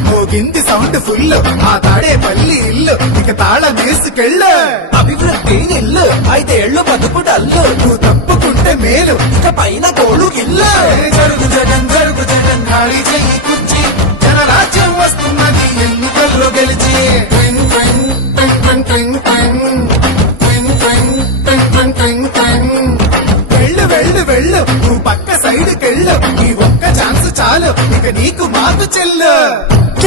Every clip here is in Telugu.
మోగింది సౌండ్ ఫుల్. ఆ తాడే పల్లి ఇల్లు. ఇక తాళ వేసుకెళ్ళు అభివృద్ధి ఇల్లు నిల్లు ఐదేళ్ళు బతుకు అల్లు నువ్వు తప్పుకుంటే మేలు. ఇక పైన కోడు ఇల్లు జరుగు జగన్ జరుగు జగన్. ఖాళీ చెయ్యి కుర్చి. జనరాజ్యం వస్తున్నది. ఎన్నికల్లో గెలిచి. వెళ్ళు వెళ్ళు వెళ్ళు. నువ్వు పక్క సైడ్కెళ్ళు ఈ ఒక్క ఛాన్స్ చాలు. ఇక నీకు మాకు చెల్లు.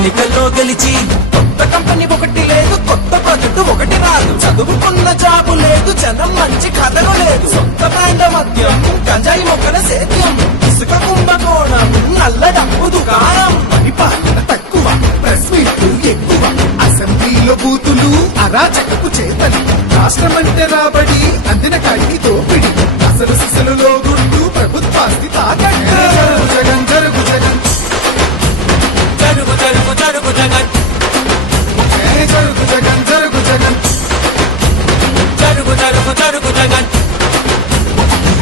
ఎన్నికల్లో గెలిచి కొత్త కంపెనీ ఒకటి లేదు కొత్త ప్రాజెక్టు ఒకటి రాదు. చదువుకున్న జాబు లేదు జనం మంచి కథలు లేదు. సొంత బ్రాండ్ మద్యం గంజాయి మొక్కల సేద్యం ఇసుక కుంభకోణం నల్ల డబ్బు దుకాణం. పరిపాలన తక్కువ ప్రెస్ మీట్లు ఎక్కువ. అసెంబ్లీలో బూతులు అరాచకపు చేతలు. రాష్ట్రమంటే రాబడి అందిన కాడికి దోపిడి. జరుగు జరుగు జరుగు జగన్.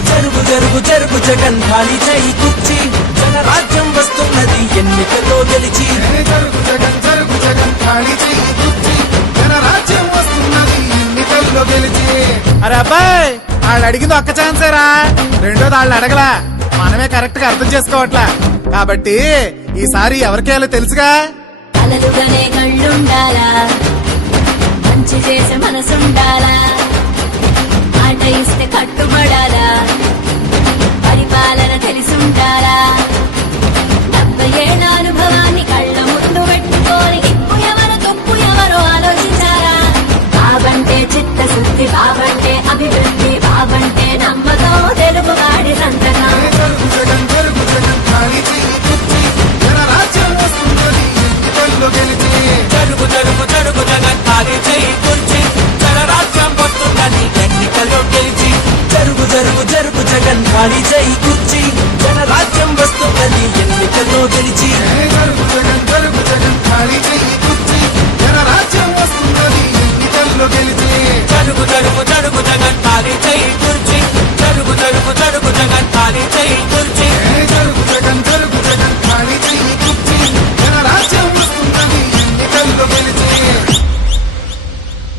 జరుగు జరుగు జరుగు జగన్. ఖాళీ చేయి కుర్చీ. జనరాజ్యం వస్తున్నది ఎన్నికల్లో గెలిచి. జరుగు జగన్ జరుగు జగన్. ఖాళీ కుర్చీ. జనరాజ్యం వస్తున్నది ఎన్నికల్లో గెలిచి. అరే అబ్బాయి వాళ్ళు అడిగింది ఒక్క ఛాన్సేరా రెండోది వాళ్ళు అడగలా. మనమే కరెక్ట్గా అర్థం చేసుకోవట్లా. కాబట్టి ఈసారి ఎవరికేయాలో తెలుసుగా? అలలుగానే కళ్ళుండాలా? మంచి చేసే మనసుండాలా? கட்டுப்படாதா Anita